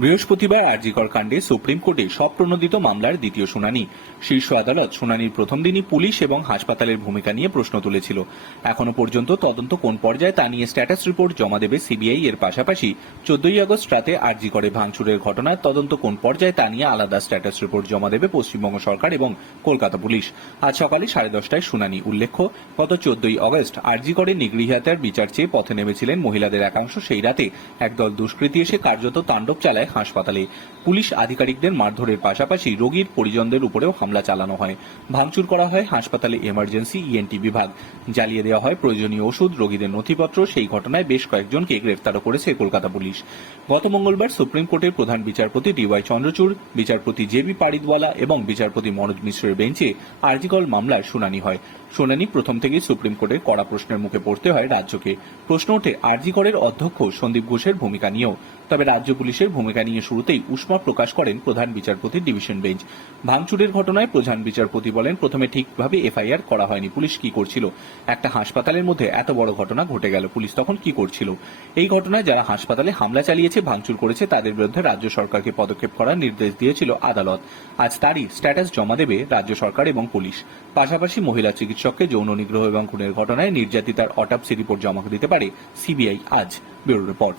বৃহস্পতিবার আরজিকর কাণ্ডে সুপ্রিম কোর্টে প্রণোদিত মামলার দ্বিতীয় শুনানি। শীর্ষ আদালত শুনানির প্রথম দিনই পুলিশ এবং হাসপাতালের ভূমিকা নিয়ে প্রশ্ন তুলেছিল। এখনও পর্যন্ত তদন্ত কোন পর্যায়ে তা নিয়ে স্ট্যাটাস রিপোর্ট জমা দেবে সিবিআই এর পাশাপাশি চোদ্দই আগস্ট রাতে আরজিকরে ভাঙচুরের ঘটনার তদন্ত কোন পর্যায়ে তা নিয়ে আলাদা স্ট্যাটাস রিপোর্ট জমা দেবে পশ্চিমবঙ্গ সরকার এবং কলকাতা পুলিশ। আজ সকালে সাড়ে দশটায় শুনানি। উল্লেখ্য, গত চোদ্দই আগস্ট আরজিকরে নিগৃহীতার বিচার চেয়ে পথে নেমেছিলেন মহিলাদের একাংশ। সেই রাতে একদল দুষ্কৃতী এসে কার্যত তাণ্ডব চালায়। হাসপাতালে। পুলিশ আধিকারিকদের মারধরের পাশাপাশি রোগীর পরিজনদের উপরেও হামলা চালানো হয়। ভাঙচুর করা হয় হাসপাতালে এমার্জেন্সি ইএনটি বিভাগ। জ্বালিয়ে দেওয়া হয় প্রয়োজনীয় ওষুধ, রোগীদের নথিপত্র, সেই ঘটনায় বেশ কয়েকজনকে গ্রেফতারও করেছে কলকাতা পুলিশ। গত মঙ্গলবার সুপ্রিম কোর্টের প্রধান বিচারপতি ডিওয়াই চন্দ্রচূড়, বিচারপতি জেবি পারিদওয়ালা এবং বিচারপতি মনোজ মিশ্রের বেঞ্চে আর্জিকল মামলার শুনানি হয়। শুনানি প্রথম থেকেই সুপ্রিম কোর্টের কড়া প্রশ্নের মুখে পড়তে হয় রাজ্যকে। প্রশ্ন ওঠে আরজিকরের অধ্যক্ষ সন্দীপ ঘোষের ভূমিকা নিয়েও। তবে রাজ্য পুলিশের ভূমিকা নিয়ে শুরুতেই উষ্মা প্রকাশ করেন প্রধান বিচারপতির ডিভিশন বেঞ্চ। ভাঙচুরের ঘটনায় প্রধান বিচারপতি বলেন, প্রথমে ঠিকভাবে এফআইআর করা হয়নি, পুলিশ কি করছিল? একটা হাসপাতালের মধ্যে এত বড় ঘটনা ঘটে গেল, পুলিশ তখন কি করছিল? এই ঘটনায় যারা হাসপাতালে হামলা চালিয়েছে, ভাঙচুর করেছে, তাদের বিরুদ্ধে রাজ্য সরকারকে পদক্ষেপ করার নির্দেশ দিয়েছিল আদালত। আজ তারই স্ট্যাটাস জমা দেবে রাজ্য সরকার এবং পুলিশ। পাশাপাশি মহিলা চিকিৎসককে যৌন নিগ্রহ এবং খুনের ঘটনায় নির্যাতিতার অটাপসি রিপোর্ট জমা দিতে পারে সিবিআই আজ। Bureau report.